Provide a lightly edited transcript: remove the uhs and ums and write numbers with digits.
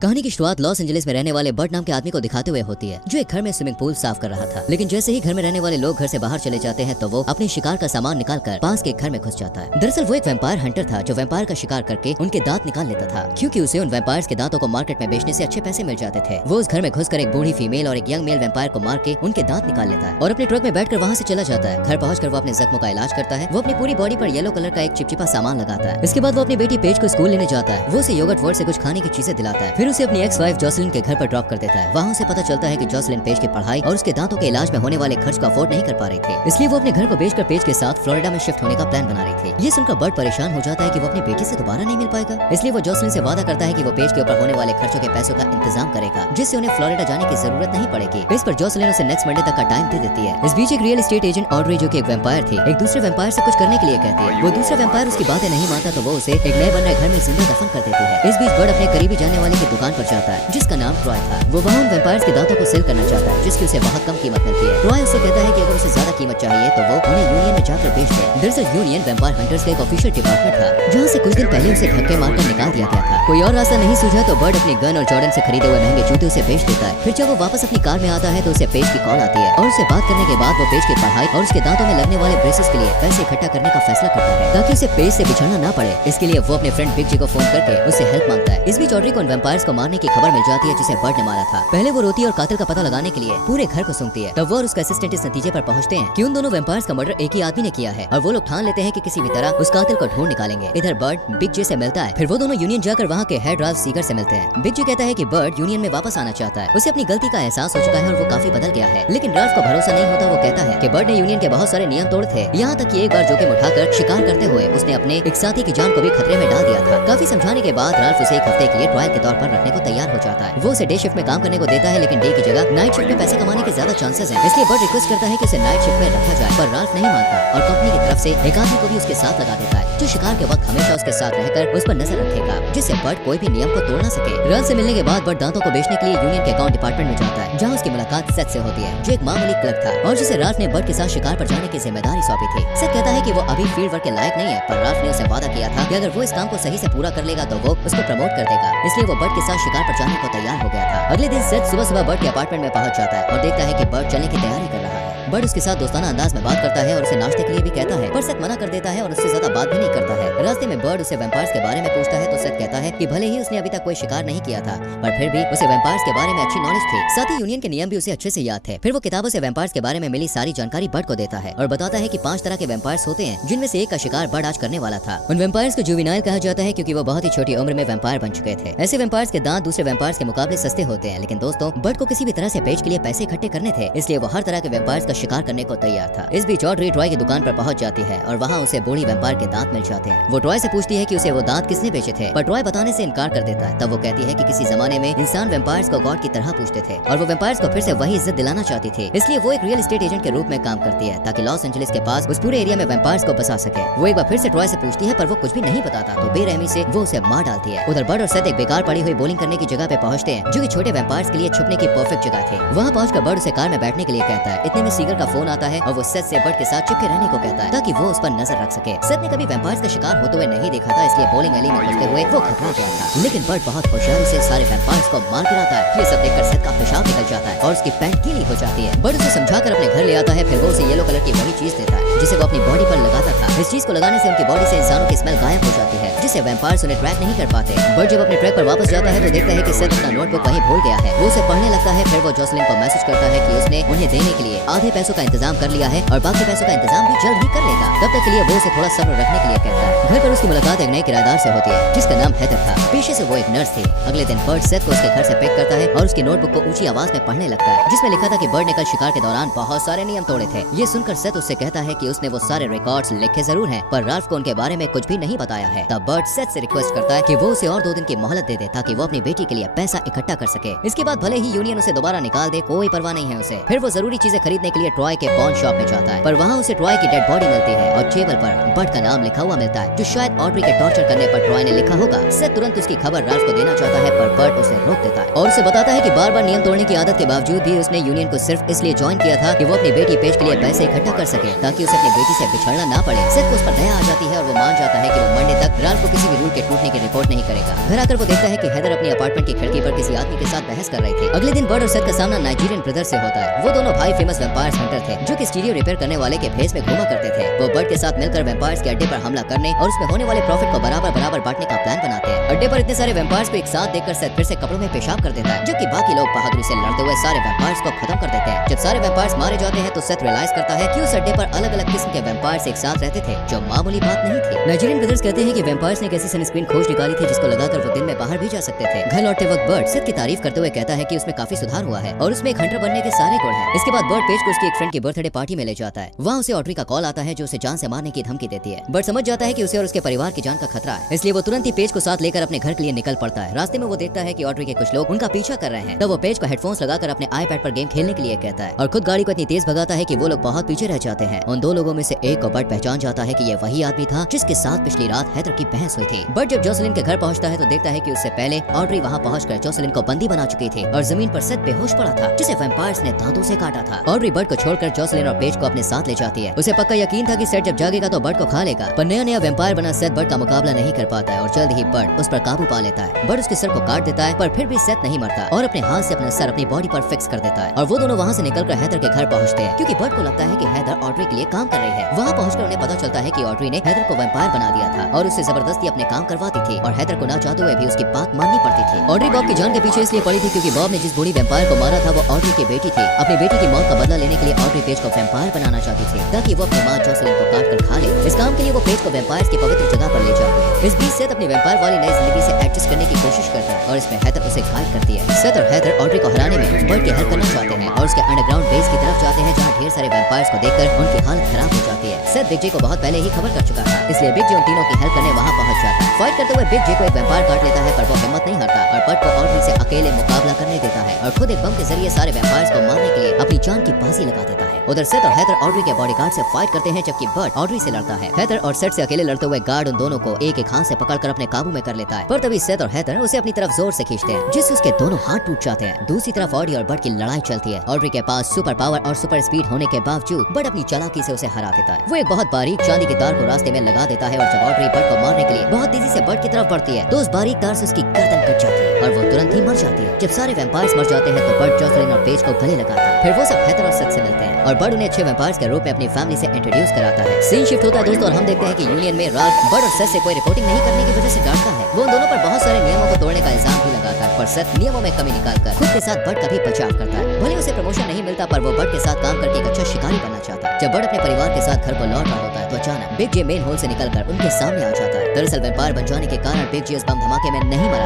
कहानी की शुरुआत लॉस एंजलिस में रहने वाले बर्ट नाम के आदमी को दिखाते हुए होती है, जो एक घर में स्विमिंग पूल साफ कर रहा था। लेकिन जैसे ही घर में रहने वाले लोग घर से बाहर चले जाते हैं तो वो अपने शिकार का सामान निकालकर पास के घर में घुस जाता है। दरअसल वो एक वैम्पायर हंटर था जो वैम्पायर का शिकार करके उनके दांत निकाल लेता था, क्योंकि उसे उन वैम्पायर्स के दांतों को मार्केट में बेचने से अच्छे पैसे मिल जाते थे। वो उस घर में घुसकर एक बूढ़ी फीमेल और एक यंग मेल वैम्पायर को मार के उनके दांत निकाल लेता है और अपने ट्रक में बैठकर वहाँ से चला जाता है। घर पहुंचकर वो अपने जख्मों का इलाज करता है। वो अपनी पूरी बॉडी पर येलो कलर का एक चिपचिपा सामान लगाता है। इसके बाद वो अपनी बेटी पेज को स्कूल लेने जाता है। वो उसे योगर्ट वर्ल्ड से कुछ खाने की चीजें दिलाता है। फिर उसे अपनी एक्स वाइफ जॉसलिन के घर पर ड्रॉप कर देता है। वहाँ उसे पता चलता है कि जॉसलिन पेज की पढ़ाई और उसके दांतों के इलाज में होने वाले खर्च को अफोर्ड नहीं कर पा रही थी, इसलिए वो अपने घर को बेचकर पेज के साथ फ्लोरिडा में शिफ्ट होने का प्लान बना रही थी। ये सुनकर बर्ट परेशान हो जाता है कि वो अपनी बेटी से दोबारा नहीं मिल पाएगा, इसलिए वो जॉसलिन से वादा करता है कि वो पेज के ऊपर होने वाले खर्चों के पैसों का इंतजाम करेगा, जिससे उन्हें फ्लोरिडा जाने की जरूरत नहीं पड़ेगी। इस पर जॉसलिन उसे नेक्स्ट मंडे तक का टाइम दे देती है। इस बीच एक रियल एस्टेट एजेंट ऑड्री, जो कि एक वैम्पायर थी, एक दूसरे वैम्पायर से कुछ करने के लिए कहती है। वो दूसरा वैम्पायर उसकी बातें नहीं मानता तो वो उसे एक नए बन रहे घर में जिंदा दफन कर देती है। इस बीच बर्ट अपने करीबी जाने वाले की दुकान पर जाता है, जिसका नाम ट्रॉय था। वो वहाँ उन वैम्पायर्स के दांतों को सेल करना चाहता है, जिसकी उसे बहुत कम कीमत मिलती है। ट्रॉय उससे कहता है कि अगर उसे ज्यादा कीमत चाहिए तो वो उन्हें यूनियन में जाकर बेच दे। दरअसल यूनियन वैम्पायर हंटर्स का एक ऑफिशियल डिपार्टमेंट था, जहाँ से कुछ दिन पहले उसे धक्के मारकर निकाल दिया गया था। कोई और रास्ता नहीं सूझा तो बर्ट अपनी गन और जॉर्डन से खरीदे हुए महंगे जूते उसे बेच देता है। फिर जब वो वापस अपनी कार में आता है तो उसे पेज की कॉल आती है और उससे बात करने के बाद वो पेज की पढ़ाई और उसके दांतों में लगने वाले ब्रेसेस के लिए पैसे इकट्ठा करने का फैसला करता है, ताकि उसे पेज से बिछड़ना ना पड़े। इसके लिए वो अपने फ्रेंड बिग जी को फोन करके उससे हेल्प मांगता है। इस बीच ऑड्री को उन वैम्पायर्स को मारने की खबर मिल जाती है जिसे बर्ट ने मारा था। पहले वो रोती और कातिल का पता लगाने के लिए पूरे घर को सूंघती है। तब वो और उसका असिस्टेंट इस नतीजे पर पहुंचते हैं कि उन दोनों वैम्पायर्स का मर्डर एक ही आदमी ने किया है, और वो लोग ठान लेते हैं कि किसी भी तरह उस कातिल को ढूंढ निकालेंगे। इधर बर्ट बिग जे से मिलता है। फिर वो दोनों यूनियन जाकर वहाँ के हेड राल्फ सीगर से मिलते हैं। बिग जे कहता है कि बर्ट यूनियन में वापस आना चाहता है। उसे अपनी गलती का एहसास हो चुका है और वो काफी बदल गया है, लेकिन राल्फ को भरोसा नहीं होता। वो कहता है कि बर्ट ने यूनियन के बहुत सारे नियम तोड़े थे, यहाँ तक कि एक बार जोखिम उठाकर शिकार करते हुए उसने अपने एक साथी की जान को भी खतरे में डाल दिया था। काफी समझाने के बाद राल्फ उसे एक हफ्ते के लिए ट्रायल के तौर पर रखने को तैयार हो जाता है। वो उसे डे शिफ्ट में काम करने को देता है, लेकिन डे की जगह नाइट शिफ्ट में पैसे कमाने के ज्यादा चांसेस हैं, इसलिए बर्ट रिक्वेस्ट करता है कि उसे नाइट शिफ्ट में रखा जाए। पर राल्फ नहीं मानता और कंपनी की तरफ से एक आदमी को भी उसके साथ लगा देता है, जो शिकार के वक्त हमेशा उसके साथ रहकर उस पर नजर रखेगा, जिससे बर्ट कोई भी नियम को तोड़ ना सके। राल्फ से मिलने के बाद बर्ट दांतों को बेचने के लिए यूनियन के अकाउंट डिपार्टमेंट में जाता है, जहाँ उसकी मुलाकात सेथ से होती है, जो एक मामूली क्लर्क था और जिसे राल्फ ने बर्ट के साथ शिकार पर जाने की जिम्मेदारी सौंपी थी। सेथ कहता है कि वो अभी फील्ड वर्क के लायक नहीं है, पर राल्फ ने उसे वादा किया था कि अगर वो इस काम को सही से पूरा कर लेगा तो वो उसको प्रमोट कर देगा, इसलिए वो बर्ट के साथ शिकार पर जाने को तैयार हो गया था। अगले दिन सेथ सुबह सुबह बर्ट के अपार्टमेंट में पहुंच जाता है और देखता है कि बर्ट चलने की तैयारी कर रहा है। बर्ट उसके साथ दोस्ताना अंदाज में बात करता है और उसे नाश्ते के लिए भी कहता है, पर सेथ मना कर देता है और उससे ज्यादा बात भी नहीं करता है। रास्ते में बर्ट उसे वैम्पायर्स के बारे में पूछता है तो सेथ कहता है कि भले ही उसने अभी तक कोई शिकार नहीं किया था, पर फिर भी उसे वैम्पायर्स के बारे में अच्छी नॉलेज थी। साथ ही यूनियन के नियम भी उसे अच्छे से याद थे। फिर वो किताबों से वैम्पायर्स के बारे में मिली सारी जानकारी बर्ट को देता है और बताता है कि 5 तरह के वैम्पायर्स होते हैं, जिनमें से एक का शिकार बर्ट आज करने वाला था। उन वैम्पायर्स को जुवेनाइल कहा जाता है, क्योंकि वो बहुत ही छोटी उम्र में वैम्पायर बन चुके थे। ऐसे वैम्पायर्स के दांत दूसरे वैम्पायर्स के मुकाबले सस्ते होते हैं, लेकिन दोस्तों बर्ट को किसी भी तरह से पेज के लिए पैसे इकट्ठे करने थे, इसलिए वो हर तरह के वैम्पायर्स का शिकार करने को तैयार था। इस बीच ऑड्री ट्रॉय की दुकान पर पहुंच जाती है और वहाँ उसे बूढ़ी वैम्पायर के दांत मिल जाते हैं। वो ट्रॉय से पूछती है कि उसे वो दांत किसने बेचे थे, पर ट्रॉय बताने से इनकार कर देता है। तब वो कहती है कि किसी जमाने में इंसान वैम्पायर्स को गॉड की तरह पूछते थे और वो वैम्पायर्स को फिर से वही इज्जत दिलाना चाहती थी, इसलिए वो एक रियल एस्टेट एजेंट के रूप में काम करती है, ताकि लॉस एंजलिस के पास उस पूरे एरिया में वैम्पायर्स को बसा सके। वो एक बार फिर से ट्रॉय से पूछती है, पर वो कुछ भी नहीं बताता, तो बेरहमी से वो उसे मार डालती है। उधर बर्ट और सेथ एक बेकार पड़ी हुई बोलिंग करने की जगह पे पहुंचते हैं, जो कि छोटे वैम्पायर्स के लिए छुपने की परफेक्ट जगह थी। वहाँ पहुंचकर बर्ट उसे कार में बैठने के लिए कहता है। इतने में सीगर का फोन आता है और वो सेथ से बर्ट के साथ चिपके रहने को कहता है, ताकि वो उस पर नजर रख सके। सेथ ने कभी वैम्पायर्स का शिकार होते हुए नहीं देखा था, इसलिए बोलिंग एली में घुसते हुए वो घबरा गया था। लेकिन बर्ट बहुत होशियारी से सारे वैम्पायर्स को मार गिराता है। ये सब देखकर सेथ का पेशाब निकल जाता है और उसकी पैंट गीली हो जाती है। बर्ट उसे समझाकर अपने घर ले आता है। फिर वो उसे येलो कलर की वही चीज देता है जिसे वो अपनी बॉडी पर लगाता था। इस चीज को लगाने से उनकी बॉडी से इंसानों की स्मेल गायब हो जाती है, जिससे वैम्पायर्स उन्हें ट्रैक नहीं कर पाते। बर्ट जब अपने ट्रैक पर वापस जाता है तो देखता है कि सेथ अपना नोटबुक वहीं भूल गया है। वो उसे पढ़ने लगता है। फिर वो जॉसलिन को मैसेज करता है कि उसने उन्हें देने के लिए आधे पैसों का इंतजाम कर लिया है और बाकी पैसों का इंतजाम भी जल्द ही कर लेगा। तब तक के लिए वो उसे थोड़ा सब्र रखने के लिए कहता है। घर पर उसकी मुलाकात एक नए किराएदार से होती है, जिसका नाम हेदर था। पेशे से वो एक नर्स थी। अगले दिन बर्ट सेथ को उसके घर से पिक करता है और उसकी नोटबुक को ऊंची आवाज में पढ़ने लगता है, जिसमें लिखा था कि बर्ट ने कल शिकार के दौरान बहुत सारे नियम तोड़े थे। ये सुनकर सेथ उससे कहता है कि उसने वो सारे रिकॉर्ड्स लिखे जरूर हैं, पर राल्फ को उनके बारे में कुछ भी नहीं बताया है। तब बर्ट सेथ से रिक्वेस्ट करता है कि वो उसे और 2 दिन की मोहलत दे दे, ताकि वो अपनी बेटी के लिए पैसा इकट्ठा कर सके। इसके बाद भले ही यूनियन उसे दोबारा निकाल दे, कोई परवाह नहीं है उसे। फिर वो जरूरी चीजें खरीदने के लिए ट्रॉय के पॉन शॉप में जाता है, पर वहाँ उसे ट्रॉय की डेड बॉडी मिलती है और टेबल पर बर्ट का नाम लिखा हुआ मिलता है, जो शायद ऑड्री के टॉर्चर करने पर ट्रॉय ने लिखा होगा। सेथ तुरंत उसकी खबर राल्फ को देना चाहता है, पर बर्ट उसे रोक देता है। और उसे बताता है कि बार बार नियम तोड़ने की आदत के बावजूद भी उसने यूनियन को सिर्फ इसलिए ज्वाइन किया था कि वो अपनी बेटी पेज के लिए पैसे इकट्ठा कर सके ताकि उसे अपनी बेटी से बिछड़ना ना पड़े। सेथ को उस पर दया आ जाती है और वो मान जाता है कि वो मंडे तक राल्फ को किसी भी रूल के टूटने की रिपोर्ट नहीं करेगा। घर आकर वो देखता है कि हेदर अपनी अपार्टमेंट की खिड़की पर किसी आदमी के साथ बहस कर रही थी। अगले दिन बर्ड और सेथ का सामना नाइजीरियन ब्रदर से होता है। वो दोनों भाई फेमस वेम्पायर्स हंटर थे जो कि स्टीरियो रिपेयर करने वाले के भेस में घूमा करते थे। वो बर्ड के साथ मिलकर वेम्पायर्स के अड्डे पर हमला करने और उसमें होने वाले प्रॉफिट को बराबर बराबर बांटने का प्लान बनाते हैं। अड्डे पर इतने सारे वेम्पायर्स को एक साथ देखकर सेथ फिर से कपड़ों में पेशाब कर देता है, जबकि बाकी लोग बहादुरी से लड़ते हुए सारे वेम्पायर्स को खत्म कर देते हैं। जब सारे वेम्पायर्स मारे जाते हैं तो सेथ रियलाइज करता है कि उस अड्डे पर अलग अलग किस्म के वेम्पायर्स एक साथ रहते थे, जो मामूली बात नहीं थी। नाइजीरियन ब्रदर्स कहते हैं कि वेम्पायर्स ने एक ऐसी सनस्क्रीन खोज निकाली थी जिसको लगाकर वो दिन में बाहर भी जा सकते थे। घर लौटते वक्त बर्ड सेथ की तारीफ करते हुए कहता है कि उसमें काफी सुधार हुआ है और उसमें एक हंटर बनने के सारे गुण हैं। इसके बाद बर्ड पेज को उसकी एक फ्रेंड की बर्थडे पार्टी में ले जाता है। वहाँ उसे ऑड्री का कॉल आता है जो उसे जान से मारने की धमकी देती है। बर्ड समझ जाता है कि उसे और उसके परिवार की जान का खतरा है, इसलिए वो तुरंत ही पेज को साथ लेकर अपने घर के लिए निकल पड़ता है। रास्ते में वो देखता है कि ऑड्री के कुछ लोग उनका पीछा कर रहे हैं, तब वो पेज को हेडफोन्स लगाकर अपने आईपैड पर गेम खेलने के लिए कहता है और खुद गाड़ी को इतनी तेज भगाता है कि वो लोग बहुत पीछे रह जाते हैं। उन दो लोगों में से एक को बर्ड पहचान जाता है कि ये वही आदमी था जिसके साथ पिछली रात हेदर की बहस हुई थी। बर्ड जब जोसेलिन के घर पहुंचता है तो देखता है कि उससे पहले ऑड्री वहां पहुंचकर जोसेलिन को बंदी बना चुकी थी और जमीन पर सेथ बेहोश पड़ा था जिसे वेम्पायर्स ने दांतों से काटा था। ऑड्री बर्ड को छोड़कर जोसेलिन और पेज को अपने साथ ले जाती है। उसे पक्का यकीन था कि सेथ जब जागेगा तो बर्ड को खा लेगा, पर नया नया वेम्पायर बना सेथ बर्ड का मुकाबला नहीं कर पाता है और जल्द ही बर्ड उस पर काबू पा लेता है। बर्ड उसके सर को काट देता है, पर फिर भी सेथ नहीं मरता और अपने हाथ से अपना सर अपनी बॉडी पर फिक्स कर देता है और वो दोनों वहाँ से निकलकर हेदर के घर पहुँचते हैं, क्योंकि बर्ड को लगता है कि हेदर ऑड्री के लिए काम कर रही है। वहाँ पहुँचकर उन्हें पता चलता है कि ऑड्री ने हेदर को वेम्पायर बना दिया था और उससे जबरदस्ती अपने काम करवाती थी और हेदर को ना चाहते हुए भी उसकी बात माननी पड़ती थी। ऑड्री बॉब की जान के पीछे इसलिए पड़ी थी क्योंकि बॉब ने जिस बूढ़ी वेम्पायर को मारा था वो ऑड्री की बेटी थी। अपनी बेटी की मौत का बदला लेने के लिए ऑड्री पेज को वेम्पायर बनाना चाहती थी ताकि वो अपनी माँ जोसेलिन को काट कर खा ले। इस काम के लिए वो पेज को वेम्पायर्स की पवित्र जगह पर ले जाती है। इस बीच सेथ अपनी वेम्पायर वाली नई जिंदगी से एडजस्ट करने की कोशिश करता है और इसमें हेदर उसे घायल करती है। सेथ और हेदर ऑड्री को हराने में बर्ड की हेल्प करना चाहते हैं और उसके अंडरग्राउंड बेस की तरफ जाते हैं जहाँ ढेर सारे वेम्पायर्स को देखकर उनकी हालत खराब हो जाती है। सेथ बिग जे को बहुत पहले ही खबर कर चुका था, इसलिए बिग जे उन तीनों की हेल्प करने वहाँ पहुँच जाता है। फाइट करते हुए बिग जे को एक वेम्पायर काट लेता है, पर वो हिम्मत नहीं हारता और बर्ड को ऑड्री से अकेले मुकाबला करने देता है और खुद एक बम के जरिए सारे वेम्पायर्स को मारने के लिए अपनी जान की बाजी लगा देता है। उधर सेथ और हेदर ऑड्री के बॉडीगार्ड से फाइट करते हैं जबकि बर्ड ऑड्री से लड़ता है। हेदर और सेथ से अकेले लड़ते हुए गार्ड उन दोनों को एक एक हाथ से पकड़कर अपने काबू में कर लेता है, पर तभी सेथ और हेदर उसे अपनी तरफ जोर से खींचते हैं जिससे उसके दोनों हाथ टूट जाते हैं। दूसरी तरफ ऑड्री और बर्ड की लड़ाई चलती है। ऑड्री के पास सुपर पावर और सुपर स्पीड होने के बावजूद बर्ड अपनी चालाकी से उसे हरा देता है। वो एक बहुत बारीक चांदी के तार को रास्ते में लगा देता है और जब ऑड्री बर्ड को मारने के लिए बहुत तेजी से बर्ड की तरफ बढ़ती है तो उस बारीक तार से उसकी गर्दन कट जाती है और वो तुरंत ही मर जाती है। जब सारे वेम्पायर्स मर जाते हैं तो बर्ड जोसेलिन और पेज को गले लगाता है। फिर वो सब हेदर और सेथ से मिलते हैं और बर्ड उन्हें अच्छे वेम्पायर्स के रूप में अपनी फैमिली से इंट्रोड्यूस कराता है। सीन शिफ्ट होता है दोस्तों और हम देखते हैं कि यूनियन में राल्फ बर्ड और सेथ से कोई रिपोर्टिंग नहीं करने की वजह से डांटता है। वो उन दोनों पर बहुत सारे नियमों को तोड़ने का इल्जाम भी लगाता है, पर सेथ नियमों में कमी निकालकर खुद के साथ बर्ड का भी बचाव करता है। भले उसे प्रमोशन नहीं मिलता पर वो बर्ड के साथ काम करके एक अच्छा शिकारी बनना चाहता है। जब बर्ड अपने परिवार के साथ घर को लौट रहा होता है तो अचानक बिग जे मेन होल से निकलकर उनके सामने आ जाता है। दरअसल वेम्पायर बन जाने के कारण बिग जे उस बम धमाके में नहीं मरा